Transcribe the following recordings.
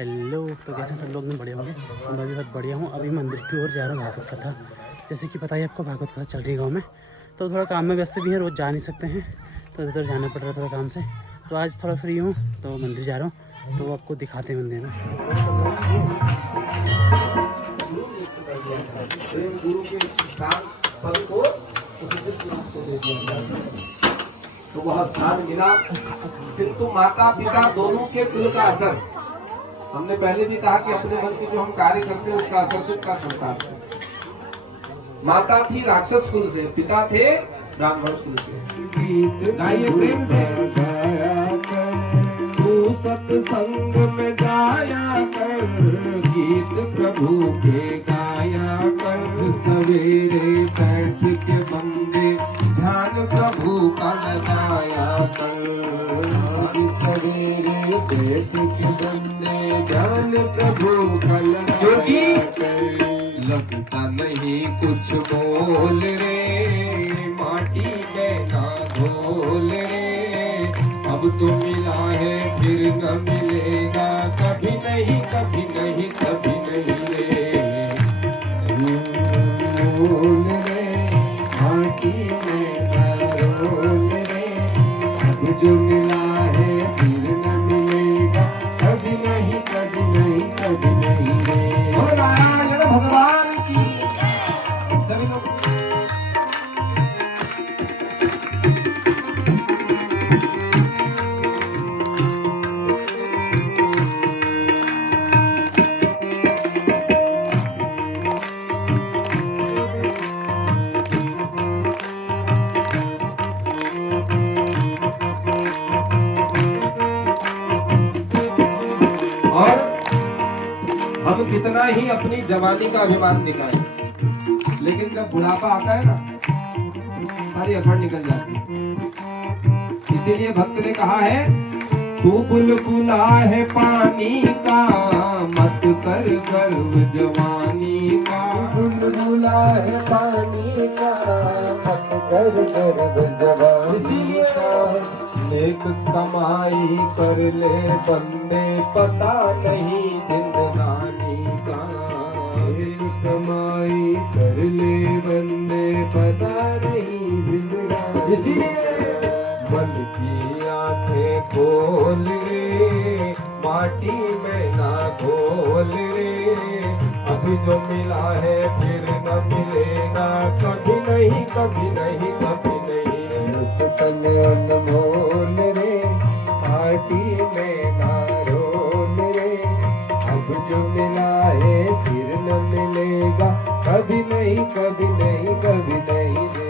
Hello. तो कैसे सब लोग में बढ़िया होंगे। तो मैं भी बहुत बढ़िया हूँ। अभी मंदिर की ओर जा रहा हूँ। भागवत कथा, जैसे कि पता ही आपको, भागवत कथा चल रही है गाँव में। तो थोड़ा काम में व्यस्त भी है, रोज़ जा नहीं सकते हैं, तो इधर जाना पड़ रहा है थोड़ा काम से। तो आज थोड़ा फ्री हूँ तो मंदिर जा रहा हूँ, तो वो आपको दिखाते हैं मंदिर में। तो वह स्थान मिला, किंतु माता पिता दोनों के कुल का असर, हमने पहले भी कहा कि अपने मन के जो हम कार्य करते हैं उसका असर से उसका संसार है। माता थी राक्षस कुल से, पिता थे ब्राह्मण कुल से। गाइए प्रेम से। तू सत्संग में गाया कर, गीत प्रभु के गाया कर। सवेरे बैठ के बंदे ध्यान प्रभु का लगाया कर। सवेरे बैठ के बंदे ध्यान प्रभु का लगाया कर। लगता नहीं कुछ बोल रे, माटी में ना धोल रे। अब तो मिला है फिर न मिलेगा, कभी नहीं कभी नहीं कभी नहीं रे। रोल रे माटी में ना रोल रे। अब जो मिला है फिर न मिलेगा, कभी नहीं कभी नहीं कभी नहीं रे। बोलो नारायण भगवान की सभी लोग। और हम कितना ही अपनी जवानी का अभिमान दिखाएं, लेकिन जब बुढ़ापा आता है ना, सारी अकड़ निकल जाती है। इसीलिए भक्त ने कहा है, तू बुलबुला है पानी का, मत कर गर्व जवानी का। बुलबुला है पानी का, मत कर गर्व जवानी का। नेक कमाई कर ले बंदे, पता नहीं जिंदगानी का। नेक कमाई कर ले बंदे, पता नहीं जिंदगानी। इसीलिए मन की आंखें खोल रे, माटी में ना घोल रे। अभी जो मिला है फिर न मिलेगा, कभी नहीं कभी नहीं कभी नहीं। अनमोल रे, माटी में ना रोल रे। अब जो मिला है फिर न मिलेगा, कभी नहीं कभी नहीं कभी नहीं रे।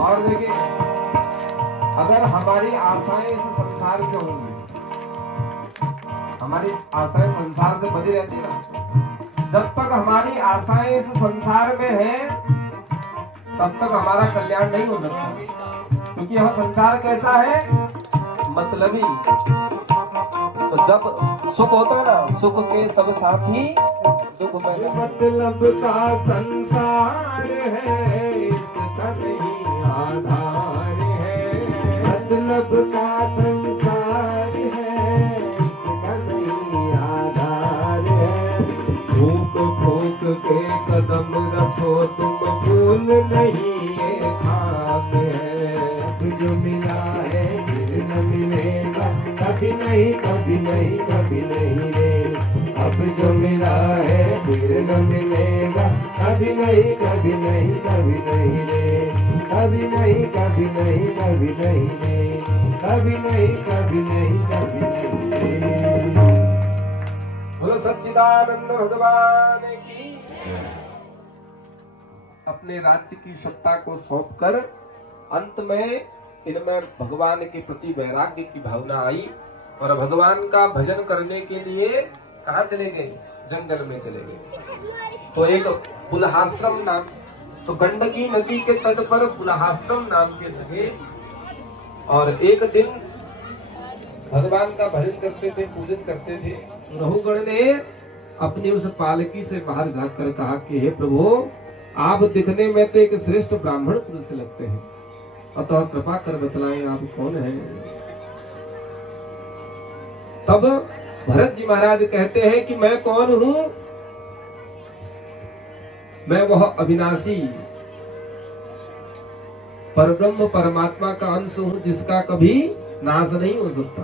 और देखिए, अगर हमारी आशाएं इस संसार से होंगी, हमारी आशाएं संसार से बनी रहती ना, जब तक हमारी आशाएं इस संसार में है, तब तक हमारा कल्याण नहीं हो सकता। क्योंकि यह संसार कैसा है, मतलबी। तो जब सुख होता है ना, सुख के सब साथी दुख में। मतलब का संसार है, इसका नहीं आधार है। मतलब का संसार है, इसका नहीं आधार है। फूक फूक के कदम रखो तुम, भूल नहीं ये खाक है। जो मिला है फिर न मिलेगा, कभी नहीं कभी नहीं कभी नहीं रे। अब जो मिला है फिर न मिलेगा, कभी नहीं कभी नहीं कभी नहीं रे। कभी नहीं कभी नहीं कभी नहीं रे। कभी नहीं कभी नहीं कभी नहीं रे। बोलो सच्चिदानंद भगवान की। अपने राज्य की सत्ता को सौंपकर अंत में इनमें भगवान के प्रति वैराग्य की भावना आई और भगवान का भजन करने के लिए कहाँ चले गए? जंगल में चले गए। तो एक पुलहाश्रम नाम, तो गंडकी नदी के तट पर पुलहाश्रम नाम के जगह, और एक दिन भगवान का भजन करते थे, पूजन करते थे। रहुगण ने अपनी उस पालकी से बाहर जाकर कहा कि हे प्रभु, आप दिखने में तो एक श्रेष्ठ ब्राह्मण पुरुष लगते हैं, अतः कृपा कर बतलाएं आप कौन हैं। तब भरत जी महाराज कहते हैं कि मैं कौन हूं? मैं वह अविनाशी परब्रह्म परमात्मा का अंश हूं, जिसका कभी नाश नहीं हो सकता।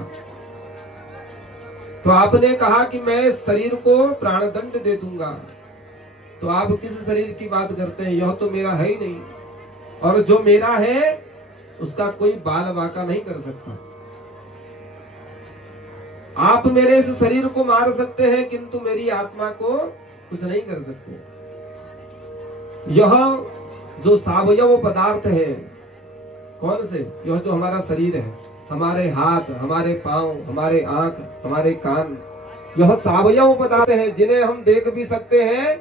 तो आपने कहा कि मैं शरीर को प्राणदंड दे दूंगा, तो आप किस शरीर की बात करते हैं? यह तो मेरा है ही नहीं, और जो मेरा है उसका कोई बाल बाका नहीं कर सकता। आप मेरे इस शरीर को मार सकते हैं, किंतु मेरी आत्मा को कुछ नहीं कर सकते। यह जो सावयव पदार्थ है, कौन से? यह जो हमारा शरीर है, हमारे हाथ, हमारे पांव, हमारे आंख, हमारे कान, यह सावयव पदार्थ है जिन्हें हम देख भी सकते हैं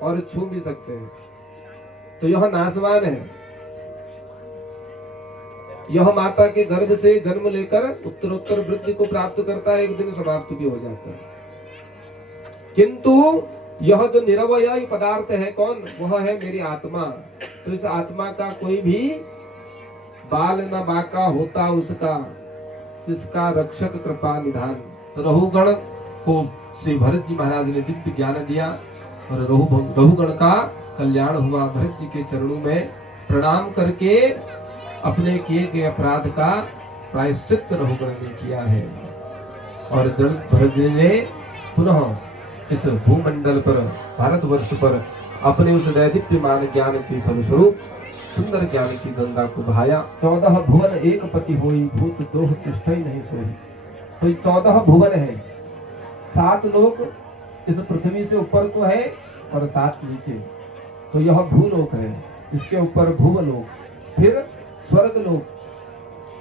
और छू भी सकते हैं। तो यह नाशवान है। यह माता के गर्भ से जन्म लेकर उत्तरोत्तर वृद्धि को प्राप्त करता है, एक दिन समाप्त भी हो जाता है। किंतु यह जो निरवयव पदार्थ है, कौन? वह है मेरी आत्मा। तो इस आत्मा का कोई भी बाल न बाका होता उसका, जिसका रक्षक कृपा निधान। तो रहुगण को श्री भरत जी महाराज ने दिव्य ज्ञान दिया और रहुगण का कल्याण हुआ। भरत जी के चरणों में प्रणाम करके अपने किए गए अपराध का प्रायश्चित रहुगण ने किया है। और भरत जी ने पुनः इस भूमंडल पर, भारतवर्ष पर अपने उस दैदीप्यमान ज्ञान के फलस्वरूप सुंदर ज्ञान की गंगा को बहाया। 14 भुवन एक पति होई, भूत दोह तिष्ठई नहीं सोई। तो 14 भुवन है, 7 लोक इस पृथ्वी से ऊपर को है और 7 नीचे। तो यह भूलोक है, इसके ऊपर भूवलोक, फिर स्वर्ग लोक,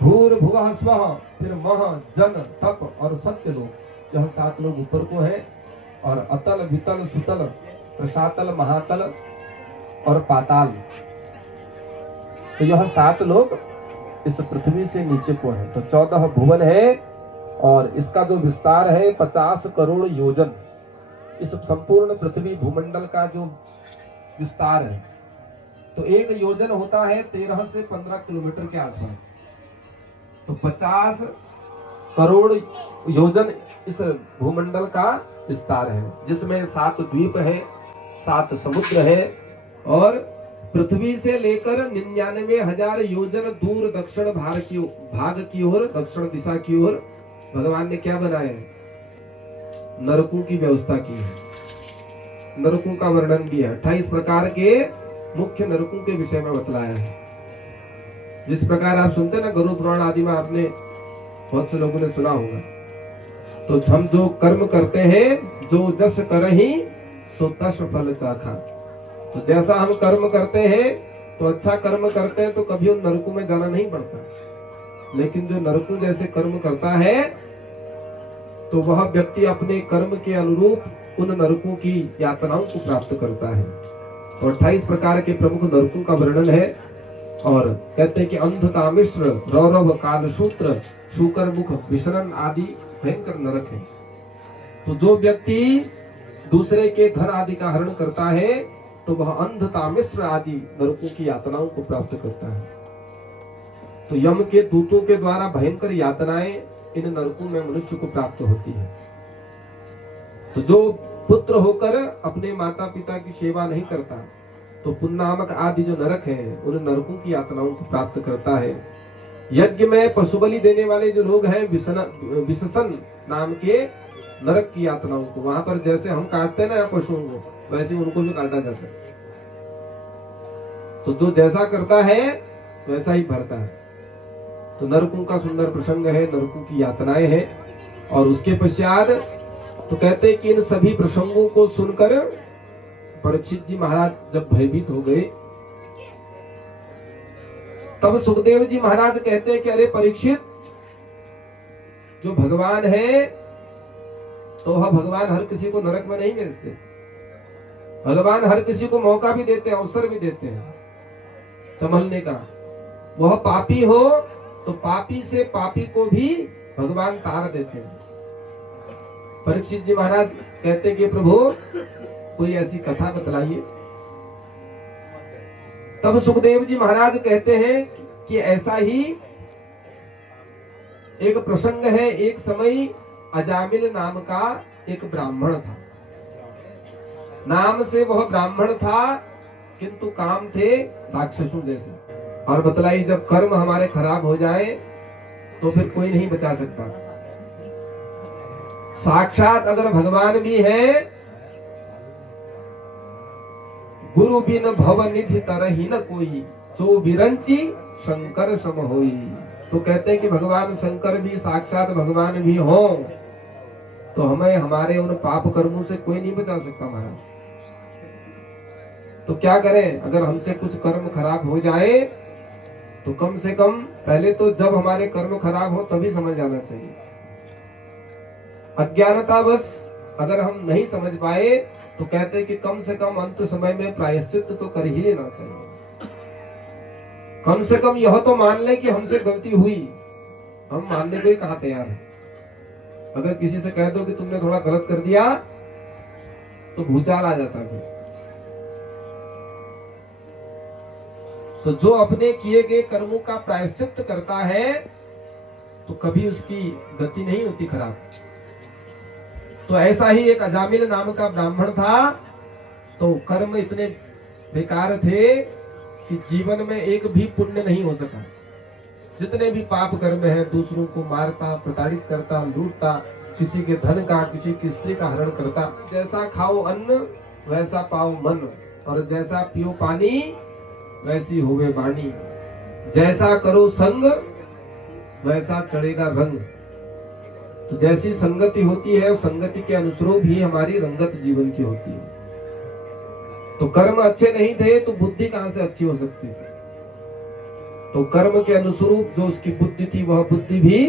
भूर्भुवः स्वः, फिर मह, जन, तप और सत्य लोक। यह 7 लोग ऊपर को है, और अतल, वितल, सुतल, प्रसातल, महातल और पाताल। तो यह 7 लोग इस पृथ्वी से नीचे को है। तो 14 भुवन है, और इसका जो विस्तार है 50 करोड़ योजन। इस संपूर्ण पृथ्वी भूमंडल का जो विस्तार है, तो एक योजन होता है 13 से 15 किलोमीटर के आसपास। तो 50 करोड़ योजन इस भूमंडल का विस्तार है, जिसमें 7 द्वीप है, 7 समुद्र है, और पृथ्वी से लेकर 99,000 योजन दूर दक्षिण भाग की ओर, दक्षिण दिशा की ओर भगवान ने क्या बनाया है? नरकों की व्यवस्था की है। नरकों का वर्णन किया है। 28 प्रकार के मुख्य नरकों के विषय में बतलाया है। जिस प्रकार आप सुनते ना गरुड़ पुराण आदि में, आपने बहुत से लोगों ने सुना होगा। तो हम जो कर्म करते हैं, जो जस करहि सो तस फल चाखा। तो जैसा हम कर्म करते हैं, तो अच्छा कर्म करते हैं तो कभी उन नरकों में जाना नहीं पड़ता। लेकिन जो नरकों जैसे कर्म करता है, तो वह व्यक्ति अपने कर्म के अनुरूप उन नरकों की यातनाओं को प्राप्त करता है। तो 28 प्रकार के प्रमुख नरकों का वर्णन है। और कहते हैं कि अंधता मिश्र, रौरव, कालसूत्र, शूकर मुख, विशरण आदि भयंकर नरक है। तो जो व्यक्ति दूसरे के धन आदि का हरण करता है, तो वह अंधता मिश्र आदि नरकों की यातनाओं को प्राप्त करता है। तो यम के दूतों के द्वारा भयंकर यातनाएं इन नरकों में मनुष्य को प्राप्त होती है। तो जो पुत्र होकर अपने माता पिता की सेवा नहीं करता, तो पुन्नामक आदि जो नरक है, उन नरकों की यातनाओं को प्राप्त करता है। यज्ञ में पशु बलि देने वाले जो लोग हैं, विशसन नाम के नरक की यातनाओं को, वहां पर जैसे हम काटते हैं ना पशुओं को, वैसे उनको भी काटा जाता है। तो जो जैसा करता है वैसा ही भरता है। तो नरकों का सुंदर प्रसंग है, नरकों की यातनाएं हैं। और उसके पश्चात तो कहते हैं कि इन सभी प्रसंगों को सुनकर परीक्षित जी महाराज जब भयभीत हो गए, तब सुखदेव जी महाराज कहते हैं कि अरे परीक्षित, जो भगवान है तो वह भगवान हर किसी को नरक में नहीं भेजते। भगवान हर किसी को मौका भी देते हैं, अवसर भी देते हैं संभलने का। वह पापी हो तो पापी से पापी को भी भगवान तार देते हैं। परीक्षित जी महाराज कहते हैं कि प्रभु कोई ऐसी कथा बतलाइए। तब सुखदेव जी महाराज कहते हैं कि ऐसा ही एक प्रसंग है। एक समय अजामिल नाम का एक ब्राह्मण था। नाम से वह ब्राह्मण था किंतु काम थे राक्षसों जैसे। और बतलाई, जब कर्म हमारे खराब हो जाए तो फिर कोई नहीं बचा सकता। साक्षात अगर भगवान भी है, गुरु बिन भव निधि तरहि न कोई, जो विरंची शंकर सम होई। तो कहते हैं कि भगवान शंकर भी साक्षात भगवान भी हो तो हमें हमारे उन पाप कर्मों से कोई नहीं बचा सकता महाराज। तो क्या करें, अगर हमसे कुछ कर्म खराब हो जाए तो कम से कम पहले तो जब हमारे कर्म खराब हो तभी समझ जाना चाहिए। अज्ञानतावश अगर हम नहीं समझ पाए तो कहते हैं कि कम से कम अंत समय में प्रायश्चित तो कर ही लेना चाहिए। कम से कम यह तो मान ले कि हमसे गलती हुई। हम मानने को ही कहाँ तैयार है। अगर किसी से कह दो कि तुमने थोड़ा गलत कर दिया तो भूचाल आ जाता है। तो जो अपने किए गए कर्मों का प्रायश्चित करता है तो कभी उसकी गति नहीं होती खराब। तो ऐसा ही एक अजामिल नाम का ब्राह्मण था। तो कर्म इतने बेकार थे कि जीवन में एक भी पुण्य नहीं हो सका। जितने भी पाप कर्म है, दूसरों को मारता, प्रताड़ित करता, लूटता, किसी के धन का, किसी की स्त्री का हरण करता। जैसा खाओ अन्न वैसा पाओ मन, और जैसा पियो पानी वैसी होवे वाणी। जैसा करो संग वैसा चढ़ेगा रंग। तो जैसी संगति होती है उस संगति के अनुरूप ही हमारी रंगत जीवन की होती है। तो कर्म अच्छे नहीं थे तो बुद्धि कहां से अच्छी हो सकती थी। तो कर्म के अनुरूप जो उसकी बुद्धि थी वह बुद्धि भी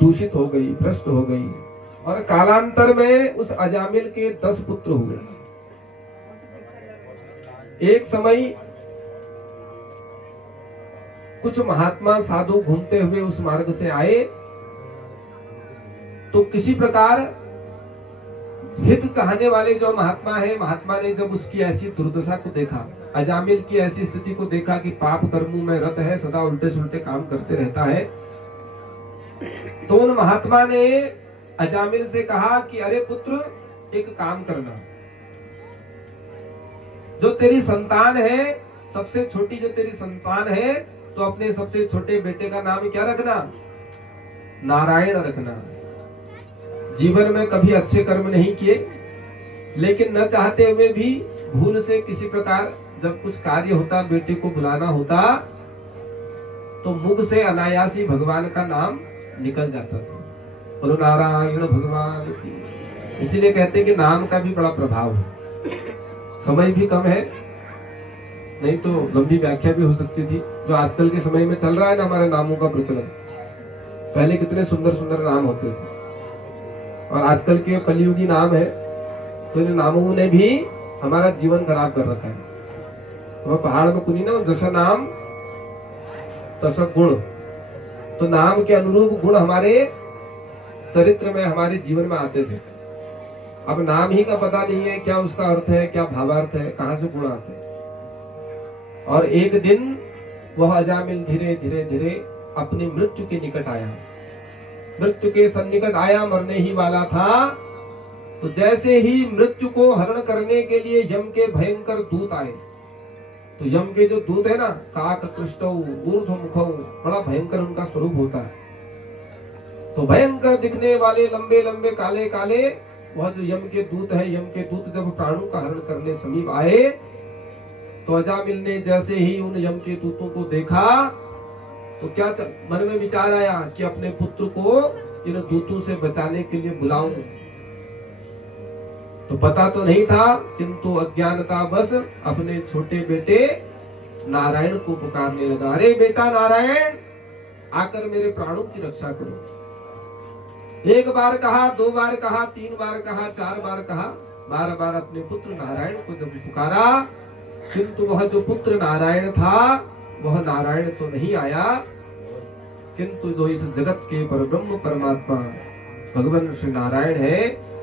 दूषित हो गई, भ्रष्ट हो गई। और कालांतर में उस अजामिल के 10 पुत्र हुए। एक समय कुछ महात्मा साधु घूमते हुए उस मार्ग से आए तो किसी प्रकार हित चाहने वाले जो महात्मा है, महात्मा ने जब उसकी ऐसी दुर्दशा को देखा, अजामिल की ऐसी स्थिति को देखा कि पाप कर्मों में रत है, सदा उल्टे सुल्टे काम करते रहता है, तो उन महात्मा ने अजामिल से कहा कि अरे पुत्र, एक काम करना, जो तेरी संतान है, सबसे छोटी जो तेरी संतान है, तो अपने सबसे छोटे बेटे का नाम क्या रखना? नारायण रखना। जीवन में कभी अच्छे कर्म नहीं किए, लेकिन न चाहते हुए भी भूल से किसी प्रकार जब कुछ कार्य होता, बेटे को बुलाना होता, तो मुख से अनायास ही भगवान का नाम निकल जाता था। बोलो नारायण भगवान की। इसीलिए कहते हैं कि नाम का भी बड़ा प्रभाव है। समय भी कम है, नहीं तो लंबी व्याख्या भी हो सकती थी। जो आजकल के समय में चल रहा है ना, हमारे नामों का प्रचलन, पहले कितने सुंदर सुंदर नाम होते थे, और आजकल के कलियुगी नाम है, तो इन नामों ने भी हमारा जीवन खराब कर रखा है। वह पहाड़ में कुनी ना, जैसा नाम तसा गुण। तो नाम के अनुरूप गुण हमारे चरित्र में, हमारे जीवन में आते थे। अब नाम ही का पता नहीं है क्या उसका अर्थ है, क्या भावार्थ है, कहां से गुण आते हैं। और एक दिन वह अजामिल धीरे धीरे धीरे अपनी मृत्यु के निकट आया। मृत्यु के सन्निकट आया, मरने ही वाला था। तो जैसे ही मृत्यु को हरण करने के लिए यम के भयंकर दूत आए, तो यम के जो दूत है ना, काक कृष्टौ ऊर्ध्व मुखौ, बड़ा भयंकर उनका स्वरूप होता है। तो भयंकर दिखने वाले लंबे लंबे काले काले वह जो यम के दूत है, यम के दूत जब प्राणों का हरण करने समीप आए, तो अजामिल ने जैसे ही उन यम के दूतों को देखा तो क्या मन में विचार आया कि अपने पुत्र को इन दूतों से बचाने के लिए बुलाऊं। तो पता तो नहीं था, किंतु अज्ञानता बस अपने छोटे बेटे नारायण को पुकारने लगा, अरे बेटा नारायण, आकर मेरे प्राणों की रक्षा करो। एक बार कहा, 2 बार कहा, 3 बार कहा, 4 बार कहा, बार बार अपने पुत्र नारायण को जब पुकारा, किंतु वह जो पुत्र नारायण था वह नारायण तो नहीं आया, किंतु जो इस जगत के परब्रह्म परमात्मा भगवान श्री नारायण है,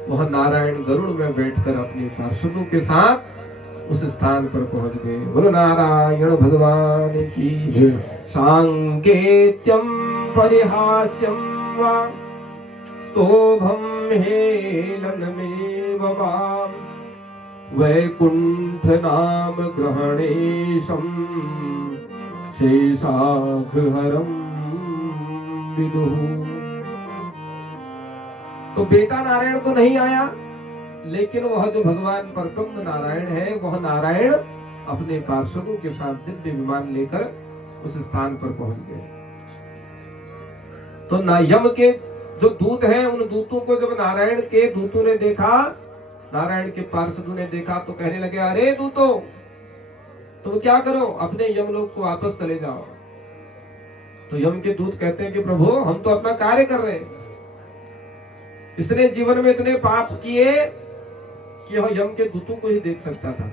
वह नारायण गरुड़ में बैठकर अपने पार्षदों के साथ उस स्थान पर पहुंच गए। बोलो नारायण भगवान की जय। सांकेत्यम परिहास्यम वा स्तोभम हेलनमेव वाम वैकुंठ नाम ग्रहणेशम शेषाघहरम विदुः। तो बेटा नारायण तो नहीं आया, लेकिन वह जो भगवान परब्रह्म नारायण है, वह नारायण अपने पार्षदों के साथ दिव्य विमान लेकर उस स्थान पर पहुंच गए। तो यम के जो दूत हैं, उन दूतों को जब नारायण के दूतों ने देखा, नारायण के पार्षदों ने देखा, तो कहने लगे, अरे दूतों, तुम क्या करो, अपने यमलोक को वापस चले जाओ। तो यम के दूत कहते हैं कि प्रभु, हम तो अपना कार्य कर रहे हैं, इसने जीवन में इतने पाप किए कि वह यम के दूतों को ही देख सकता था।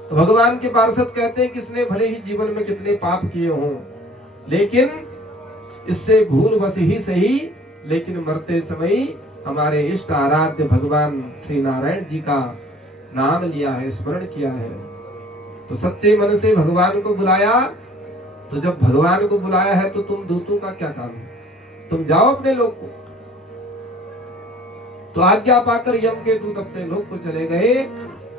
तो भगवान के पार्षद कहते हैं कि इसने भले ही जीवन में कितने पाप किए हों, लेकिन इससे भूलवश ही सही, लेकिन मरते समय हमारे इष्ट आराध्य भगवान श्री नारायण जी का नाम लिया है, स्मरण किया है। तो सच्चे मन से भगवान को बुलाया। तो जब भगवान को बुलाया है, तो तुम दूतों का क्या काम है, तुम जाओ अपने लोक को। तो आज्ञा पाकर यम के दूत अपने लोक को चले गए,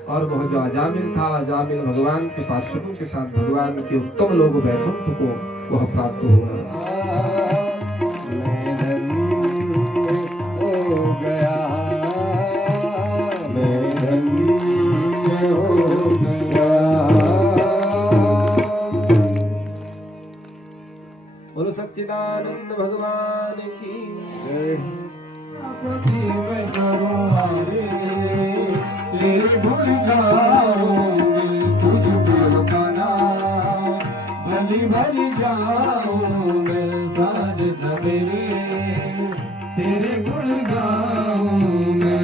और वह जो अजामिल था, अजामिल भगवान के पार्षदों के साथ भगवान के उत्तम लोक वैकुंठ को वह प्राप्त होगा। बोलो सच्चिदानंद भगवान की जय। भूल जाऊंगी तुझको बना, भली भली जाऊं मैं साँझ सवेरे, तेरे गुण गाऊं मैं।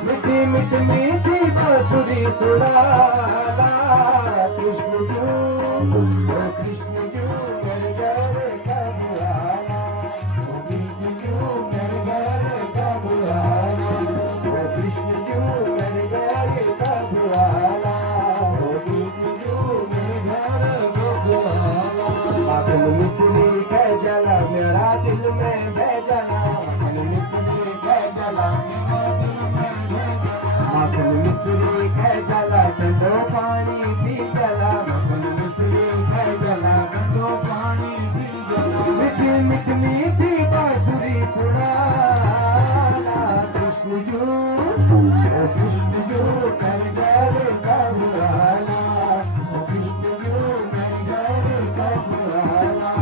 मीठी मीठी मीठी बांसुरी सुराला, कृष्ण जो मेरे घर का बुलाना, कृष्ण जो मेरे घर का बुलाना, कृष्ण जो मेरे घर का बुलाना, कृष्ण जो मेरे घर का बुलाना। माखन मिश्री का जला मेरा दिल में बह जाना, माखन मिश्री का जला मेरा दिल में बह जाना, माखन मिसरी खाए जाला ठंडो पानी पी जाला मखन मिसरी खाए जाला ठंडो पानी पी जाला मीठी मीठी मीठी बांसुरी सुनाला कृष्ण जो कर गए कबुआला कृष्ण जो कर गए कबुआला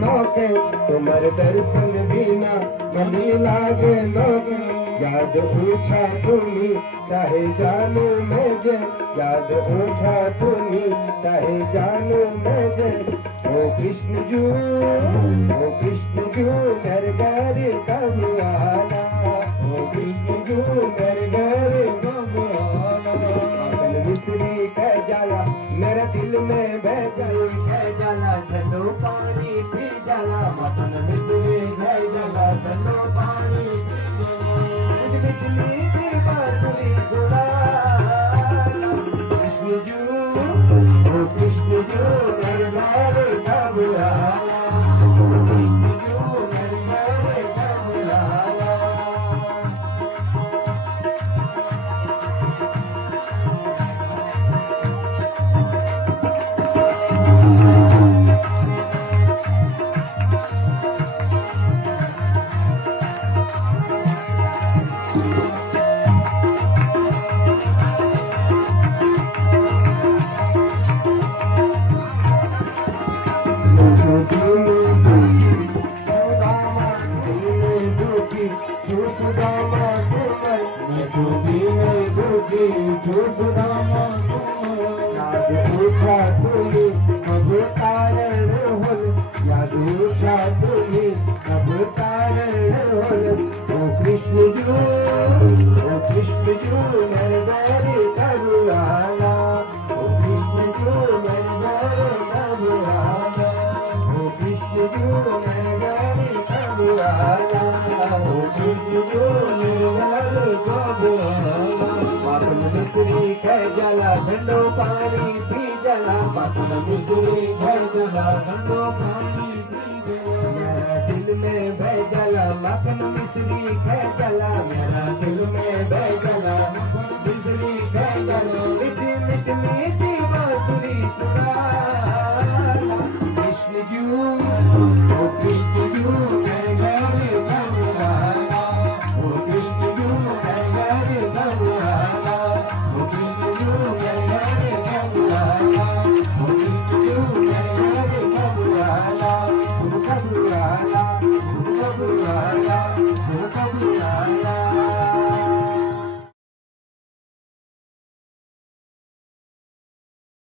तुम्हारे दर्शन बिना मनी लागे नौके याद पूछा तुम्ही चाहे जानू मैं जे याद पूछा तुम्ही चाहे जानू मैं जे ओ कृष्ण जू घर घर कब आना ओ कृष्ण जू घर घर कब आना मिसरी कह जाला मेरे दिल में बह जाए कह जाला ठंडो पानी पी जाला मटन मिसरी कह जाला ठंडो पानी बांसुरी कृष्ण जू घर घर कब आना कृष्ण जू घर घर कब आना कृष्ण जो मेरे करुआला ओ कृष्ण जो मेरे करुआला ओ कृष्ण जो मेरे करुआला ओ कृष्ण जो मेरे करुआला पापन मिसरी खाए जाला ठंडो पानी पी जाला पापन मिसरी खाए जाला ठंडो पानी पी जाला मेरा दिल में बह जाला मखन मिसरी खाए जाला मेरा दिल में बह जाला मिसरी खाए जाला मीठी मीठी मीठी बांसुरी सुनाला कृष्ण जू ओ कृष्ण जू घर घर कबुआला ओ कृष्ण जू घर घर कबुआला ओ कृष्ण जू घर घर कबुआला ओ कृष्ण जू घर घर कबुआला कबुआला कबुआला कबुआला